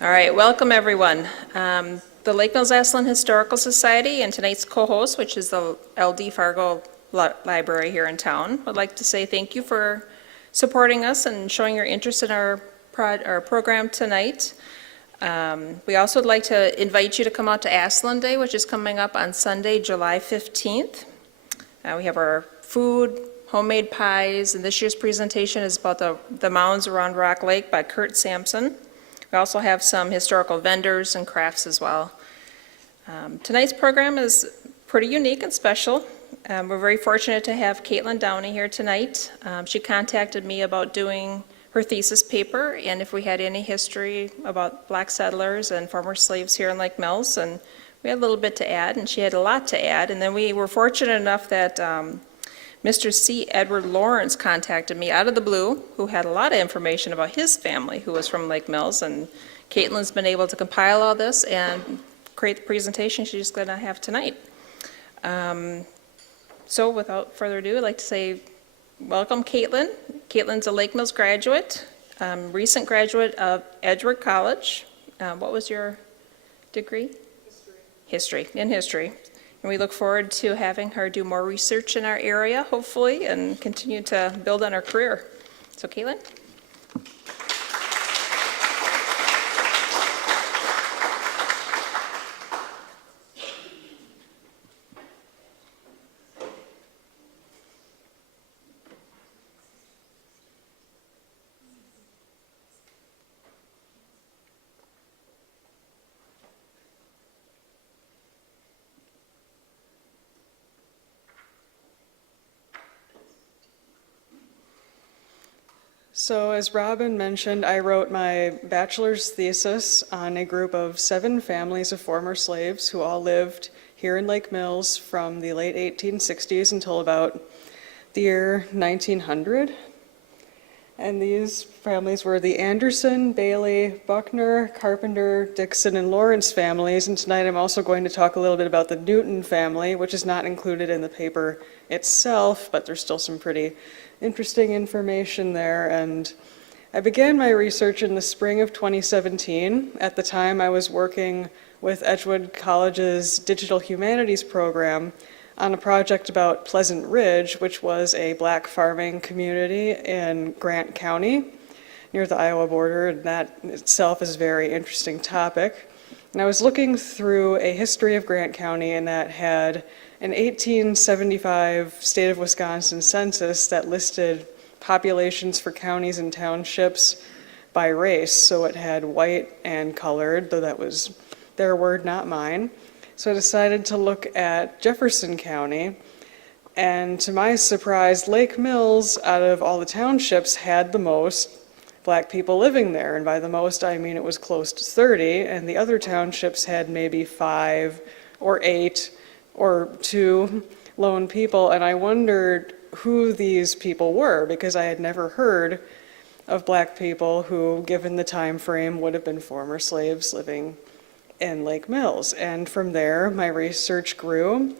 All right, welcome everyone. The Lake Mills Aztalan Historical Society and tonight's co-host, which is the LD Fargo Library here in town, would like to say thank you for supporting us and showing your interest in our program tonight. We also would like to invite you to come out to Aztalan Day, which is coming up on Sunday, July 15th. We have our food, homemade pies, and this year's presentation is about the mounds around Rock Lake by Kurt Sampson. We also have some historical vendors and crafts as well. Tonight's program is pretty unique and special. We're very fortunate to have Caitlin Downey here tonight. She contacted me about doing her thesis paper and if we had any history about black settlers and former slaves here in Lake Mills, and we had a little bit to add, and she had a lot to add. And then we were fortunate enough that Mr. C. Edward Lawrence contacted me out of the blue, who had a lot of information about his family, who was from Lake Mills, and Caitlin's been able to compile all this and create the presentation she's going to have tonight. So without further ado, I'd like to say welcome Caitlin. Caitlin's a Lake Mills graduate, recent graduate of Edgewood College. What was your degree? History. In history. And we look forward to having her do more research in our area, hopefully, and continue to build on her career. So, Caitlin? So as Robin mentioned, I wrote my bachelor's thesis on a group of 7 families of former slaves who all lived here in Lake Mills from the late 1860s until about the year 1900. And these families were the Anderson, Bailey, Buckner, Carpenter, Dixon, and Lawrence families. And tonight I'm also going to talk a little bit about the Newton family, which is not included in the paper itself, but there's still some pretty interesting information there. And I began my research in the spring of 2017. At the time, I was working with Edgewood College's Digital Humanities program on a project about Pleasant Ridge, which was a black farming community in Grant County near the Iowa border, and that itself is a very interesting topic. And I was looking through a history of Grant County, and that had an 1875 state of Wisconsin census that listed populations for counties and townships by race. So it had white and colored, though that was their word, not mine. So I decided to look at Jefferson County, and to my surprise, Lake Mills, out of all the townships, had the most black people living there. And by the most, I mean it was close to 30, and the other townships had maybe 5 or 8 or 2 lone people, and I wondered who these people were, because I had never heard of black people who, given the time frame, would have been former slaves living in Lake Mills. And from there, my research grew,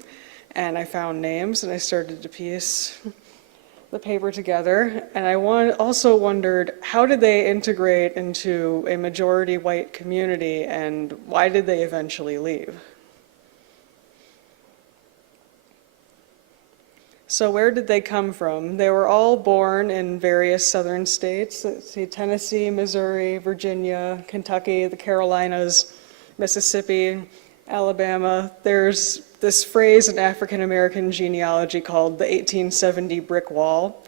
and I found names, and I started to piece the paper together. And I also wondered, how did they integrate into a majority white community, and why did they eventually leave? So where did they come from? They were all born in various southern states. Let's see, Tennessee, Missouri, Virginia, Kentucky, the Carolinas, Mississippi, Alabama. There's this phrase in African American genealogy called the 1870 brick wall,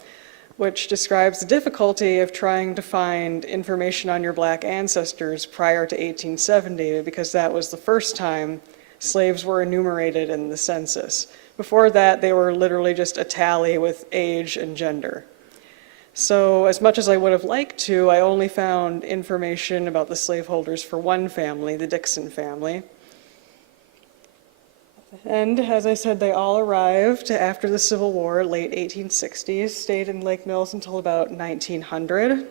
which describes the difficulty of trying to find information on your black ancestors prior to 1870, because that was the first time slaves were enumerated in the census. Before that, they were literally just a tally with age and gender. So as much as I would have liked to, I only found information about the slaveholders for one family, the Dixon family. And as I said, they all arrived after the Civil War, late 1860s, stayed in Lake Mills until about 1900.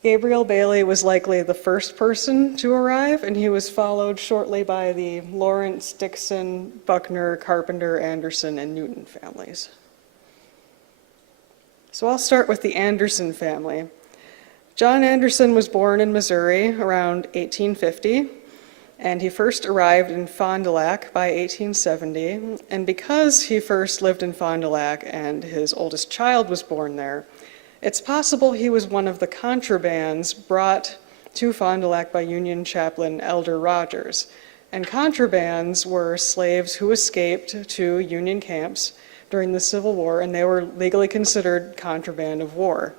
Gabriel Bailey was likely the first person to arrive, and he was followed shortly by the Lawrence, Dixon, Buckner, Carpenter, Anderson, and Newton families. So I'll start with the Anderson family. John Anderson was born in Missouri around 1850, and he first arrived in Fond du Lac by 1870. And because he first lived in Fond du Lac and his oldest child was born there, it's possible he was one of the contrabands brought to Fond du Lac by Union chaplain Elder Rogers. And contrabands were slaves who escaped to Union camps during the Civil War, and they were legally considered contraband of war.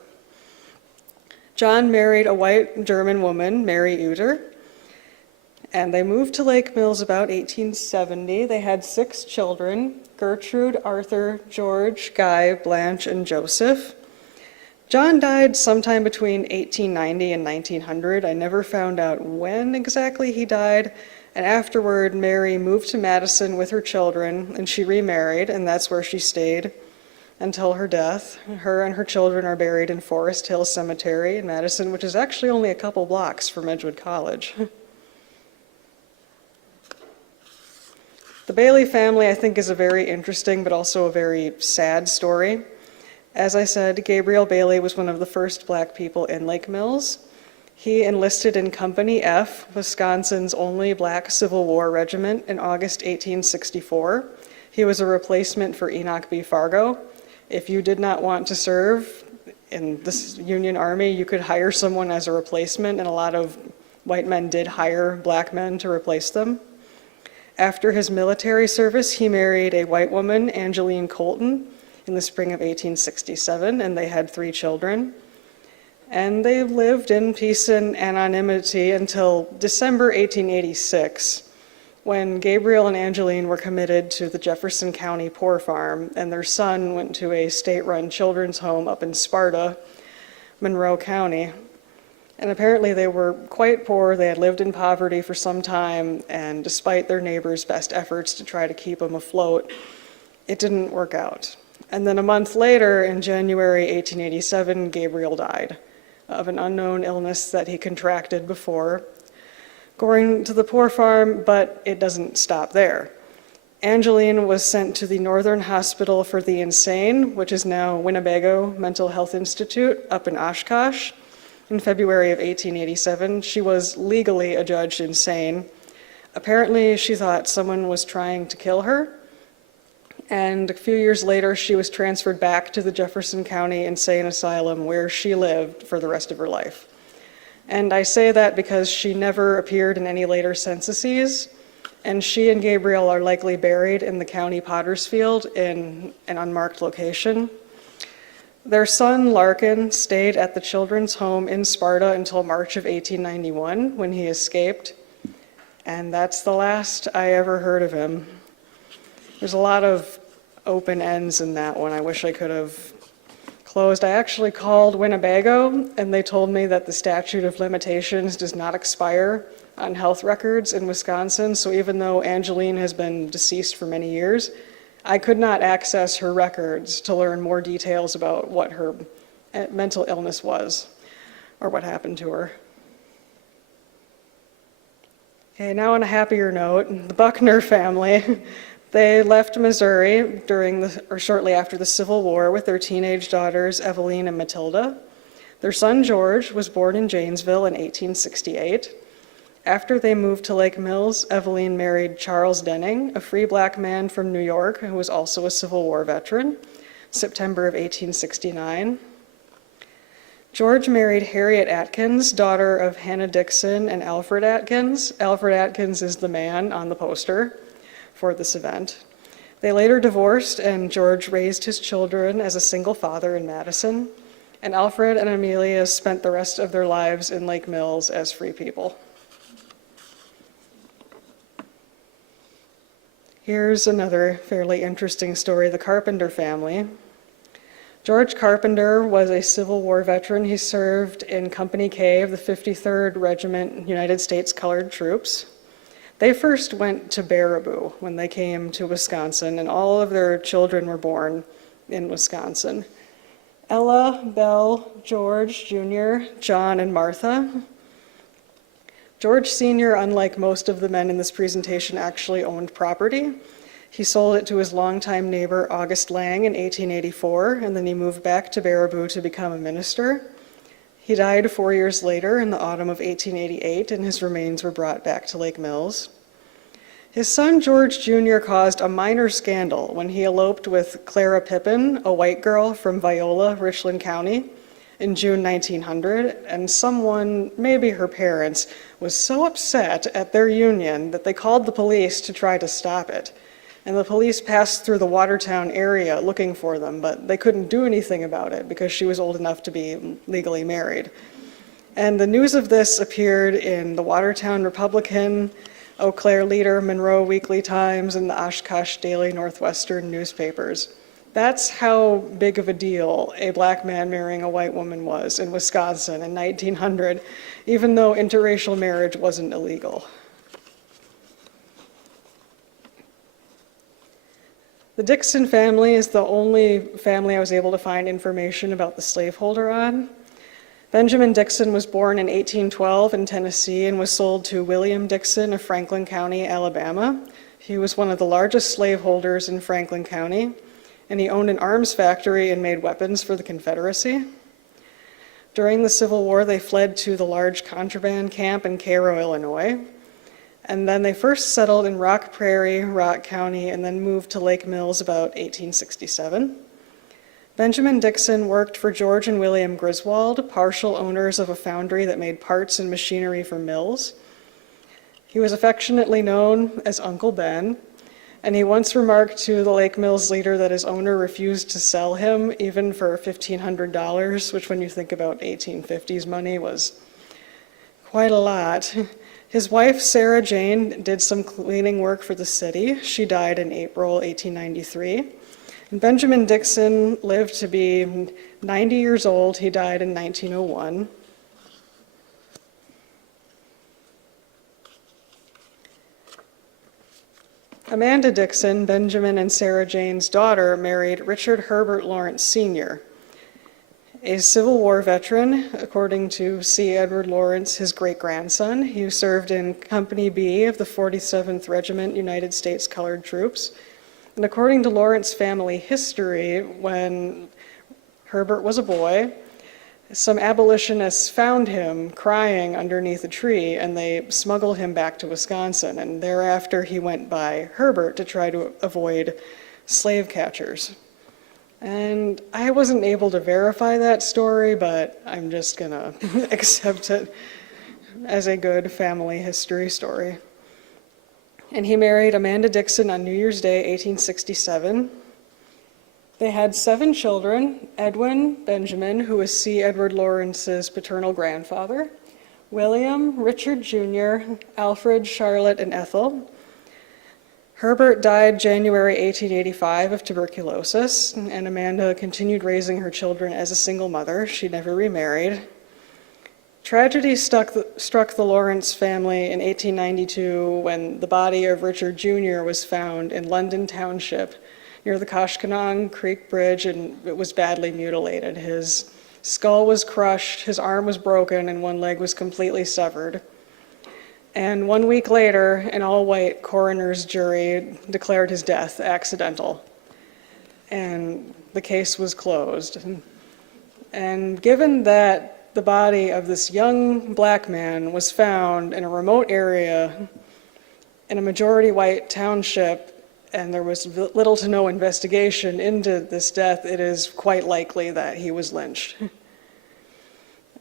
John married a white German woman, Mary Uter, and they moved to Lake Mills about 1870. They had 6 children: Gertrude, Arthur, George, Guy, Blanche, and Joseph. John died sometime between 1890 and 1900. I never found out when exactly he died. And afterward, Mary moved to Madison with her children, and she remarried, and that's where she stayed until her death. Her and her children are buried in Forest Hill Cemetery in Madison, which is actually only a couple blocks from Edgewood College. The Bailey family, I think, is a very interesting but also a very sad story. As I said, Gabriel Bailey was one of the first Black people in Lake Mills. He enlisted in Company F, Wisconsin's only Black Civil War regiment, in August 1864. He was a replacement for Enoch B. Fargo. If you did not want to serve in this Union Army, you could hire someone as a replacement, and a lot of white men did hire Black men to replace them. After his military service, he married a white woman, Angeline Colton, in the spring of 1867, and they had 3 children. And they lived in peace and anonymity until December 1886, when Gabriel and Angeline were committed to the Jefferson County Poor Farm, and their son went to a state-run children's home up in Sparta, Monroe County. And apparently they were quite poor. They had lived in poverty for some time, and despite their neighbors' best efforts to try to keep them afloat, it didn't work out. And then a month later, in January 1887, Gabriel died of an unknown illness that he contracted before going to the poor farm, but it doesn't stop there. Angeline was sent to the Northern Hospital for the Insane, which is now Winnebago Mental Health Institute up in Oshkosh, in February of 1887. She was legally adjudged insane. Apparently, she thought someone was trying to kill her, and a few years later, she was transferred back to the Jefferson County Insane Asylum, where she lived for the rest of her life. And I say that because she never appeared in any later censuses, and she and Gabriel are likely buried in the county potter's field in an unmarked location. Their son, Larkin, stayed at the children's home in Sparta until March of 1891, when he escaped, and that's the last I ever heard of him. There's a lot of open ends in that one. I wish I could have closed. I actually called Winnebago, and they told me that the statute of limitations does not expire on health records in Wisconsin, so even though Angeline has been deceased for many years, I could not access her records to learn more details about what her mental illness was or what happened to her. Okay, now on a happier note, the Buckner family. They left Missouri shortly after the Civil War with their teenage daughters, Eveline and Matilda. Their son, George, was born in Janesville in 1868. After they moved to Lake Mills, Eveline married Charles Denning, a free Black man from New York who was also a Civil War veteran, September of 1869. George married Harriet Atkins, daughter of Hannah Dixon and Alfred Atkins. Alfred Atkins is the man on the poster for this event. They later divorced, and George raised his children as a single father in Madison, and Alfred and Amelia spent the rest of their lives in Lake Mills as free people. Here's another fairly interesting story, the Carpenter family. George Carpenter was a Civil War veteran. He served in Company K of the 53rd Regiment United States Colored Troops. They first went to Baraboo when they came to Wisconsin, and all of their children were born in Wisconsin. Ella, Belle, George Jr., John, and Martha. George Sr., unlike most of the men in this presentation, actually owned property. He sold it to his longtime neighbor, August Lang, in 1884, and then he moved back to Baraboo to become a minister. He died 4 years later in the autumn of 1888, and his remains were brought back to Lake Mills. His son George Jr. caused a minor scandal when he eloped with Clara Pippin, a white girl from Viola, Richland County, in June 1900, and someone, maybe her parents, was so upset at their union that they called the police to try to stop it. And the police passed through the Watertown area looking for them, but they couldn't do anything about it because she was old enough to be legally married. And the news of this appeared in the Watertown Republican, Eau Claire Leader, Monroe Weekly Times, and the Oshkosh Daily Northwestern newspapers. That's how big of a deal a black man marrying a white woman was in Wisconsin in 1900, even though interracial marriage wasn't illegal. The Dixon family is the only family I was able to find information about the slaveholder on. Benjamin Dixon was born in 1812 in Tennessee and was sold to William Dixon of Franklin County, Alabama. He was one of the largest slaveholders in Franklin County, and he owned an arms factory and made weapons for the Confederacy. During the Civil War, they fled to the large contraband camp in Cairo, Illinois. And then they first settled in Rock Prairie, Rock County, and then moved to Lake Mills about 1867. Benjamin Dixon worked for George and William Griswold, partial owners of a foundry that made parts and machinery for mills. He was affectionately known as Uncle Ben, and he once remarked to the Lake Mills leader that his owner refused to sell him even for $1,500, which when you think about 1850s money was quite a lot. His wife, Sarah Jane, did some cleaning work for the city. She died in April 1893. And Benjamin Dixon lived to be 90 years old. He died in 1901. Amanda Dixon, Benjamin and Sarah Jane's daughter, married Richard Herbert Lawrence Sr., a Civil War veteran, according to C. Edward Lawrence, his great-grandson. He served in Company B of the 47th Regiment United States Colored Troops. And according to Lawrence family history, when Herbert was a boy, some abolitionists found him crying underneath a tree, and they smuggled him back to Wisconsin. And thereafter, he went by Herbert to try to avoid slave catchers. And I wasn't able to verify that story, but I'm just gonna accept it as a good family history story. And he married Amanda Dixon on New Year's Day, 1867. They had 7 children: Edwin, Benjamin, who was C. Edward Lawrence's paternal grandfather, William, Richard Jr., Alfred, Charlotte, and Ethel. Herbert died January 1885 of tuberculosis, and Amanda continued raising her children as a single mother. She never remarried. Tragedy struck the Lawrence family in 1892 when the body of Richard Jr. was found in London Township near the Koshkonong Creek Bridge, and it was badly mutilated. His skull was crushed, his arm was broken, and one leg was completely severed. And 1 week later, an all-white coroner's jury declared his death accidental, and the case was closed. And given that the body of this young black man was found in a remote area in a majority white township, and there was little to no investigation into this death, it is quite likely that he was lynched.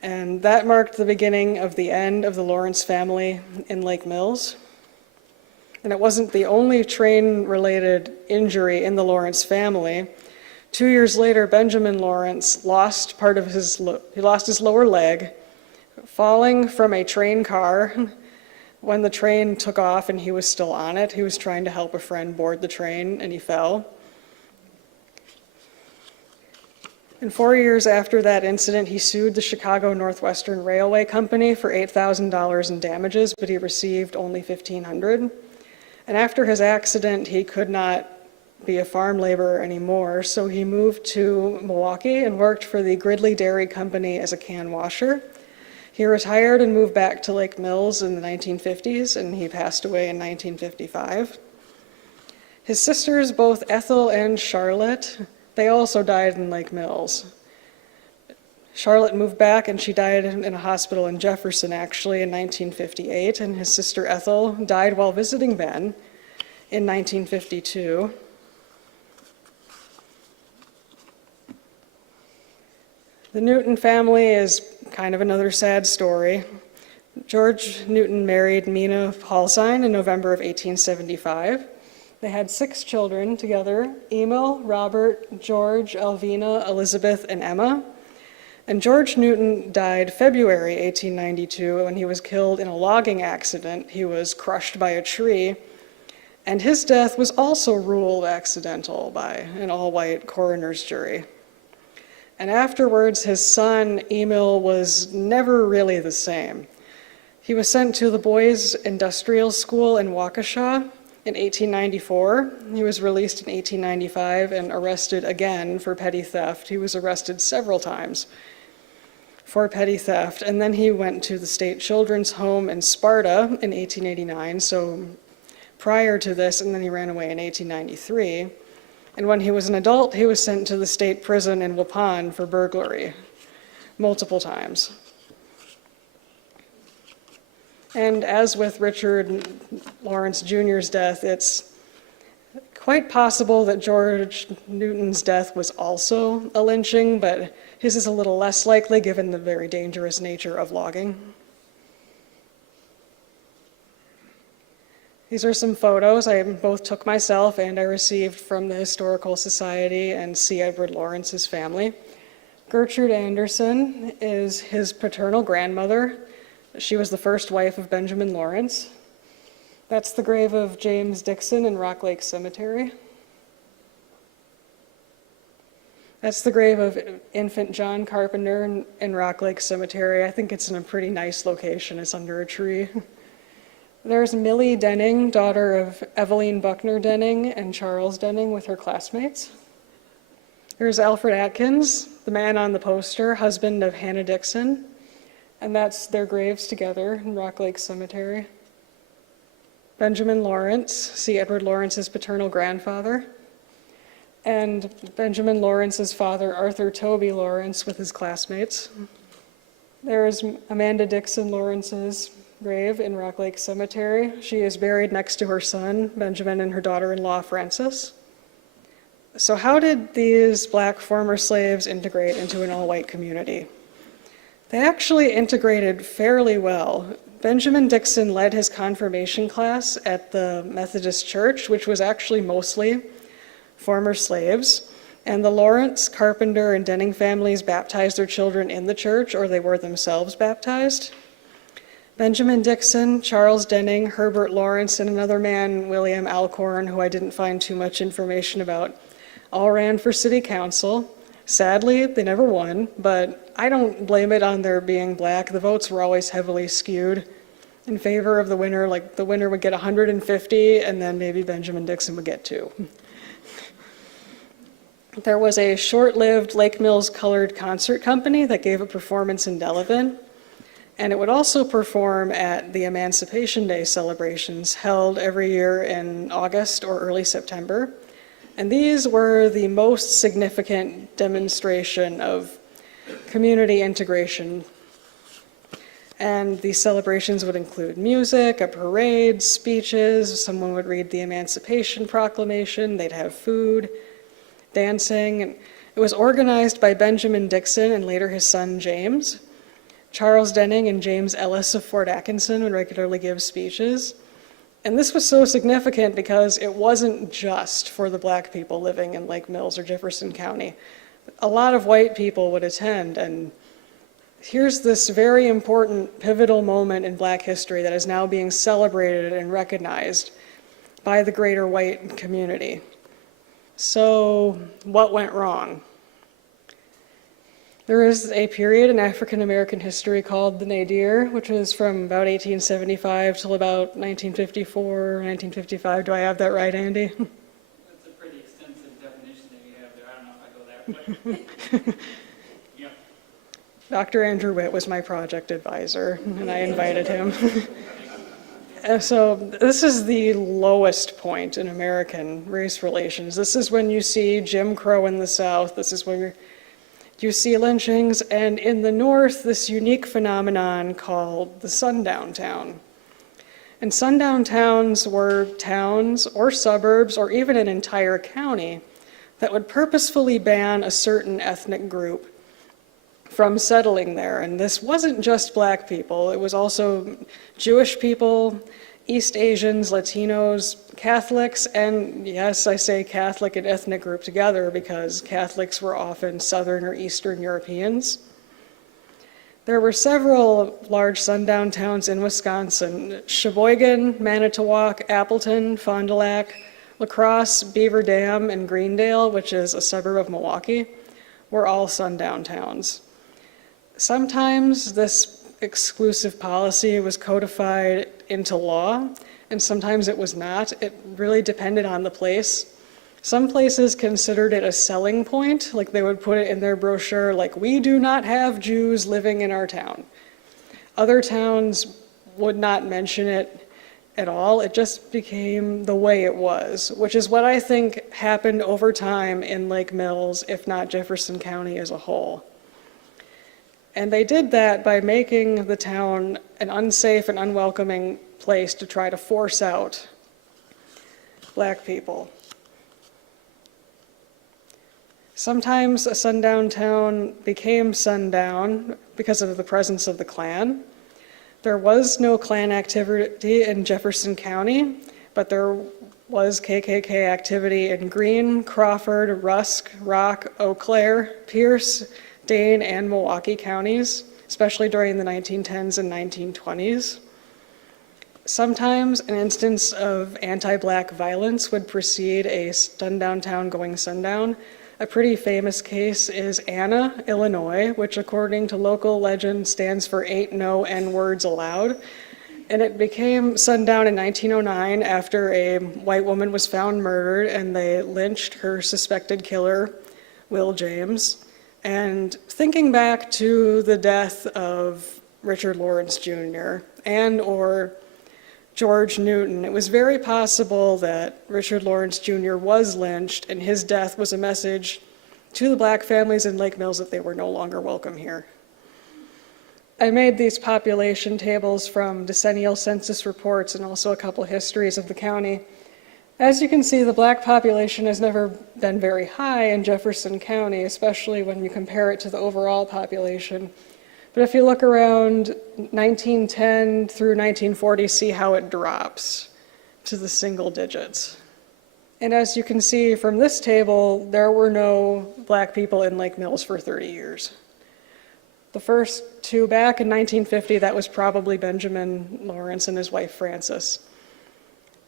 And that marked the beginning of the end of the Lawrence family in Lake Mills. And it wasn't the only train-related injury in the Lawrence family. 2 years later, Benjamin Lawrence lost his lower leg, falling from a train car. When the train took off and he was still on it, he was trying to help a friend board the train, and he fell. And 4 years after that incident, he sued the Chicago Northwestern Railway Company for $8,000 in damages, but he received only $1,500. And after his accident, he could not be a farm laborer anymore, so he moved to Milwaukee and worked for the Gridley Dairy Company as a can washer. He retired and moved back to Lake Mills in the 1950s, and he passed away in 1955. His sisters, both Ethel and Charlotte, they also died in Lake Mills. Charlotte moved back and she died in a hospital in Jefferson, actually, in 1958, and his sister Ethel died while visiting Ben in 1952. The Newton family is kind of another sad story. George Newton married Mina Halsine in November of 1875. They had 6 children together: Emil, Robert, George, Alvina, Elizabeth, and Emma. And George Newton died February 1892 when he was killed in a logging accident. He was crushed by a tree, and his death was also ruled accidental by an all-white coroner's jury. And afterwards, his son, Emil, was never really the same. He was sent to the Boys Industrial School in Waukesha in 1894. He was released in 1895 and arrested again for petty theft. He was arrested several times for petty theft, and then he went to the State Children's Home in Sparta in 1889, so prior to this, and then he ran away in 1893. And when he was an adult, he was sent to the state prison in Waupun for burglary, multiple times. And as with Richard Lawrence Jr.'s death, it's quite possible that George Newton's death was also a lynching, but his is a little less likely given the very dangerous nature of logging. These are some photos I both took myself and I received from the Historical Society and C. Edward Lawrence's family. Gertrude Anderson is his paternal grandmother. She was the first wife of Benjamin Lawrence. That's the grave of James Dixon in Rock Lake Cemetery. That's the grave of infant John Carpenter in Rock Lake Cemetery. I think it's in a pretty nice location. It's under a tree. There's Millie Denning, daughter of Eveline Buckner Denning and Charles Denning with her classmates. There's Alfred Atkins, the man on the poster, husband of Hannah Dixon, and that's their graves together in Rock Lake Cemetery. Benjamin Lawrence, C. Edward Lawrence's paternal grandfather, and Benjamin Lawrence's father, Arthur Toby Lawrence, with his classmates. There is Amanda Dixon Lawrence's grave in Rock Lake Cemetery. She is buried next to her son, Benjamin, and her daughter-in-law, Frances. So how did these black former slaves integrate into an all-white community? They actually integrated fairly well. Benjamin Dixon led his confirmation class at the Methodist Church, which was actually mostly former slaves. And the Lawrence, Carpenter, and Denning families baptized their children in the church, or they were themselves baptized. Benjamin Dixon, Charles Denning, Herbert Lawrence, and another man, William Alcorn, who I didn't find too much information about, all ran for city council. Sadly, they never won, but I don't blame it on their being black. The votes were always heavily skewed in favor of the winner. Like the winner would get 150, and then maybe Benjamin Dixon would get 2. There was a short-lived Lake Mills Colored Concert Company that gave a performance in Delavan, and it would also perform at the Emancipation Day celebrations held every year in August or early September. And these were the most significant demonstration of community integration. And these celebrations would include music, a parade, speeches, someone would read the Emancipation Proclamation, they'd have food, dancing. And it was organized by Benjamin Dixon and later his son James. Charles Denning and James Ellis of Fort Atkinson would regularly give speeches. And this was so significant because it wasn't just for the black people living in Lake Mills or Jefferson County. A lot of white people would attend, and here's this very important pivotal moment in black history that is now being celebrated and recognized by the greater white community. So what went wrong? There is a period in African American history called the Nadir, which was from about 1875 till about 1954, 1955. Do I have that right, Andy? That's a pretty extensive definition that you have there. I don't know if I go there, but yeah. Dr. Andrew Witt was my project advisor, and I invited him. So this is the lowest point in American race relations. This is when you see Jim Crow in the South. This is when you see lynchings, and in the north, this unique phenomenon called the sundown town. And sundown towns were towns or suburbs or even an entire county that would purposefully ban a certain ethnic group from settling there. And this wasn't just black people, it was also Jewish people, East Asians, Latinos, Catholics, and yes, I say Catholic and ethnic group together because Catholics were often Southern or Eastern Europeans. There were several large sundown towns in Wisconsin: Sheboygan, Manitowoc, Appleton, Fond du Lac, La Crosse, Beaver Dam, and Greendale, which is a suburb of Milwaukee, were all sundown towns. Sometimes this exclusive policy was codified into law, and sometimes it was not. It really depended on the place. Some places considered it a selling point, like they would put it in their brochure, like, "We do not have Jews living in our town." Other towns would not mention it at all. It just became the way it was, which is what I think happened over time in Lake Mills, if not Jefferson County as a whole. And they did that by making the town an unsafe and unwelcoming place to try to force out black people. Sometimes a sundown town became sundown because of the presence of the Klan. There was no Klan activity in Jefferson County, but there was KKK activity in Greene, Crawford, Rusk, Rock, Eau Claire, Pierce, Dane, and Milwaukee counties, especially during the 1910s and 1920s. Sometimes an instance of anti-black violence would precede a sundown town going sundown. A pretty famous case is Anna, Illinois, which according to local legend stands for "Ain't No N-Words Allowed." And it became sundown in 1909 after a white woman was found murdered and they lynched her suspected killer, Will James. And thinking back to the death of Richard Lawrence Jr. and or George Newton, it was very possible that Richard Lawrence Jr. was lynched and his death was a message to the black families in Lake Mills that they were no longer welcome here. I made these population tables from decennial census reports and also a couple histories of the county. As you can see, the black population has never been very high in Jefferson County, especially when you compare it to the overall population. But if you look around 1910 through 1940, see how it drops to the single digits. And as you can see from this table, there were no black people in Lake Mills for 30 years. The first two back in 1950, that was probably Benjamin Lawrence and his wife Frances.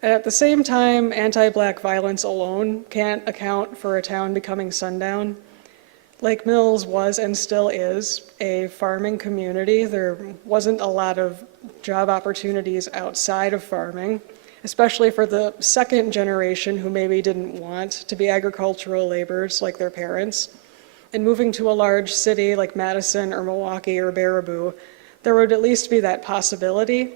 And at the same time, anti-black violence alone can't account for a town becoming sundown. Lake Mills was and still is a farming community. There wasn't a lot of job opportunities outside of farming, especially for the second generation who maybe didn't want to be agricultural laborers like their parents. And moving to a large city like Madison or Milwaukee or Baraboo, there would at least be that possibility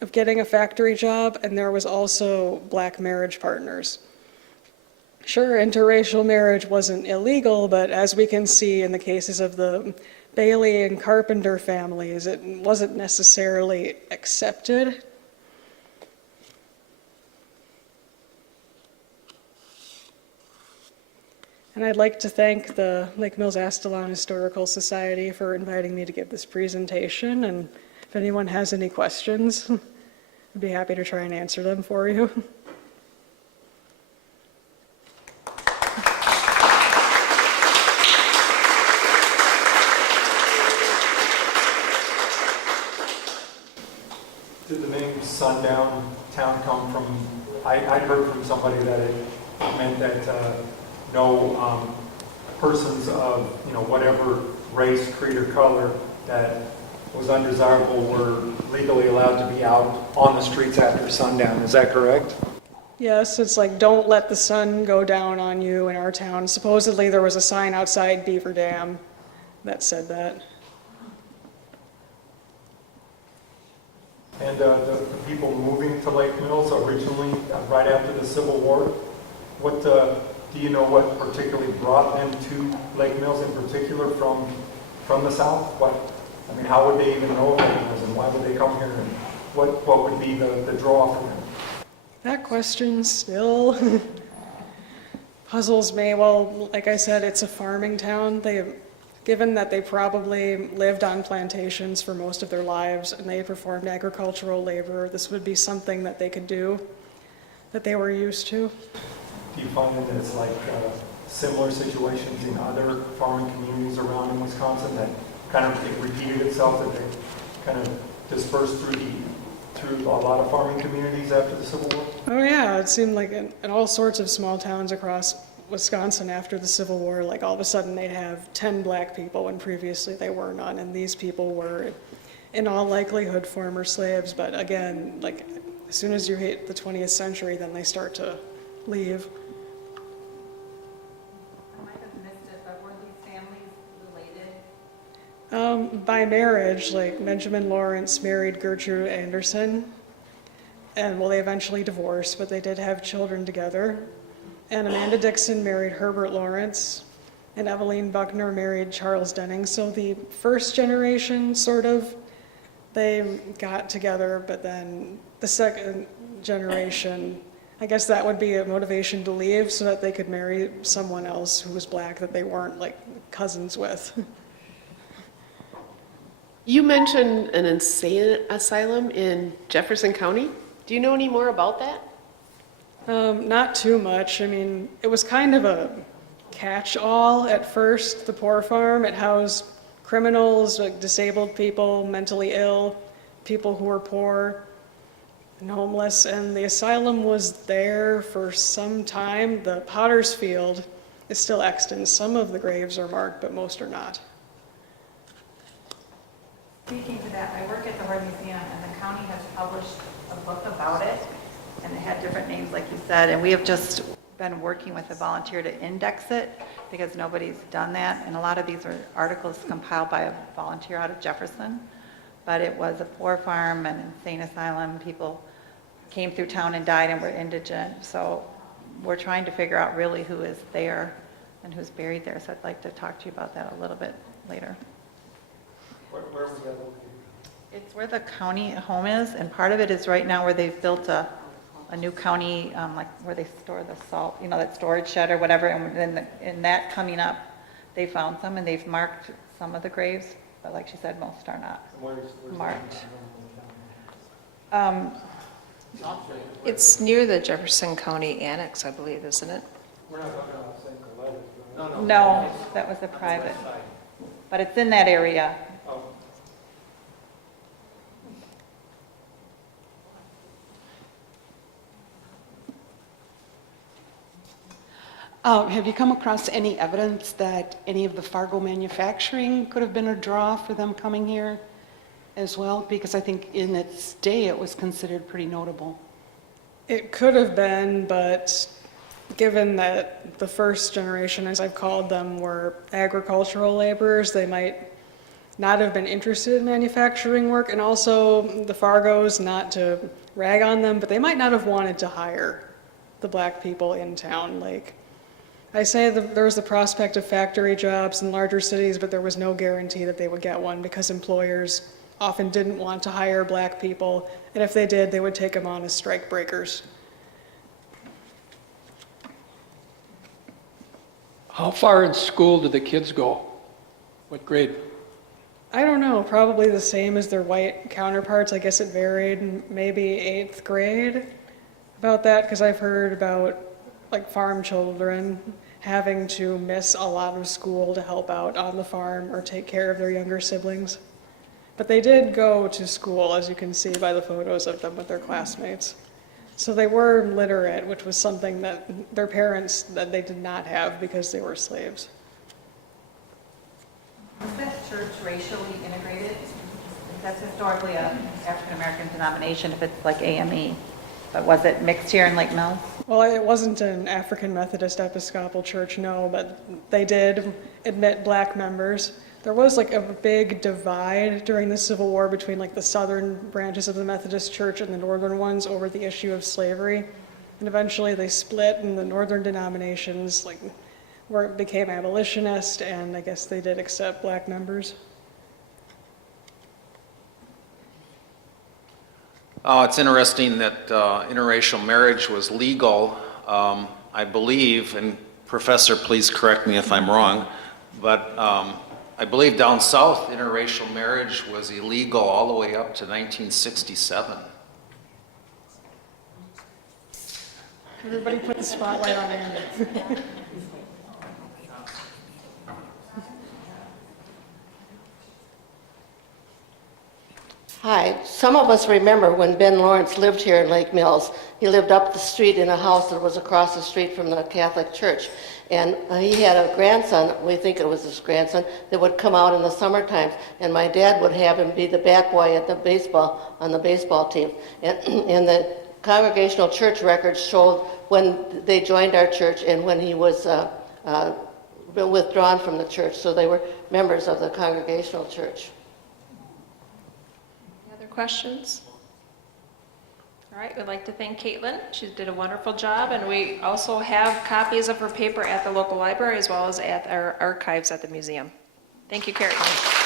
of getting a factory job, and there was also black marriage partners. Sure, interracial marriage wasn't illegal, but as we can see in the cases of the Bailey and Carpenter families, it wasn't necessarily accepted. And I'd like to thank the Lake Mills Aztalan Historical Society for inviting me to give this presentation, and if anyone has any questions, I'd be happy to try and answer them for you. Did the name Sundown Town come from, I'd heard from somebody that it meant that no persons of, whatever race, creed, or color that was undesirable were legally allowed to be out on the streets after sundown. Is that correct? Yes, it's like, don't let the sun go down on you in our town. Supposedly there was a sign outside Beaver Dam that said that. And the people moving to Lake Mills originally, right after the Civil War, do you know what particularly brought them to Lake Mills in particular from the south? I mean, how would they even know Lake Mills, and why would they come here, and what would be the draw for them? That question still puzzles me. Well, like I said, it's a farming town. Given that they probably lived on plantations for most of their lives and they performed agricultural labor, this would be something that they could do, that they were used to. Do you find that it's like similar situations in other farming communities around in Wisconsin that kind of it repeated itself, that they kind of dispersed through a lot of farming communities after the Civil War? Oh yeah, it seemed like in all sorts of small towns across Wisconsin after the Civil War, like all of a sudden they'd have 10 black people when previously they were none, and these people were in all likelihood former slaves, but again, like as soon as you hit the 20th century, then they start to leave. I might have missed it, but were these families related? By marriage, like Benjamin Lawrence married Gertrude Anderson, and well, they eventually divorced, but they did have children together. And Amanda Dixon married Herbert Lawrence, and Eveline Buckner married Charles Denning. So the first generation, sort of, they got together, but then the second generation, I guess that would be a motivation to leave so that they could marry someone else who was black that they weren't like cousins with. You mentioned an insane asylum in Jefferson County. Do you know any more about that? Not too much. I mean, it was kind of a catch-all at first, the poor farm. It housed criminals, like disabled people, mentally ill, people who were poor and homeless, and the asylum was there for some time. The Potter's Field is still extant. Some of the graves are marked, but most are not. Speaking to that, I work at the Horde Museum, and the county has published a book about it, and it had different names, like you said, and we have just been working with a volunteer to index it, because nobody's done that, and a lot of these are articles compiled by a volunteer out of Jefferson, but it was a poor farm, an insane asylum, people came through town and died and were indigent, so we're trying to figure out really who is there and who's buried there, so I'd like to talk to you about that a little bit later. Where was that located? It's where the county home is, and part of it is right now where they've built a new county, like where they store the salt, you know, that storage shed or whatever, and then in that coming up, they found some, and they've marked some of the graves, but like she said, most are not Where's marked. It's near the Jefferson County Annex, I believe, isn't it? We're not talking about St. Colette. No. No, that was a private, but it's in that area. Have you come across any evidence that any of the Fargo manufacturing could have been a draw for them coming here as well? Because I think in its day it was considered pretty notable. It could have been, but given that the first generation, as I've called them, were agricultural laborers, they might not have been interested in manufacturing work, and also the Fargos, not to rag on them, but they might not have wanted to hire the black people in town. Like I say, there was the prospect of factory jobs in larger cities, but there was no guarantee that they would get one because employers often didn't want to hire black people, and if they did, they would take them on as strike breakers. How far in school do the kids go? What grade? I don't know, probably the same as their white counterparts. I guess it varied, maybe 8th grade about that, because I've heard about like farm children having to miss a lot of school to help out on the farm or take care of their younger siblings. But they did go to school, as you can see by the photos of them with their classmates. So they were literate, which was something that their parents, that they did not have because they were slaves. Was that church racially integrated? That's historically an African-American denomination if it's like AME, but was it mixed here in Lake Mills? Well, it wasn't an African Methodist Episcopal Church, no, but they did admit black members. There was like a big divide during the Civil War between like the southern branches of the Methodist Church and the northern ones over the issue of slavery. And eventually they split and the northern denominations became abolitionist, and I guess they did accept black members. It's interesting that interracial marriage was legal, I believe, and Professor, please correct me if I'm wrong, but I believe down south, interracial marriage was illegal all the way up to 1967. Everybody put the spotlight on Andy. Hi. Some of us remember when Ben Lawrence lived here in Lake Mills. He lived up the street in a house that was across the street from the Catholic Church. And he had a grandson, we think it was his grandson, that would come out in the summer times. And my dad would have him be the bat boy at the on the baseball team. And the Congregational Church records showed when they joined our church and when he was withdrawn from the church. So they were members of the Congregational Church. Other questions? All right, we'd like to thank Caitlin. She did a wonderful job, and we also have copies of her paper at the local library as well as at our archives at the museum. Thank you, Caitlin.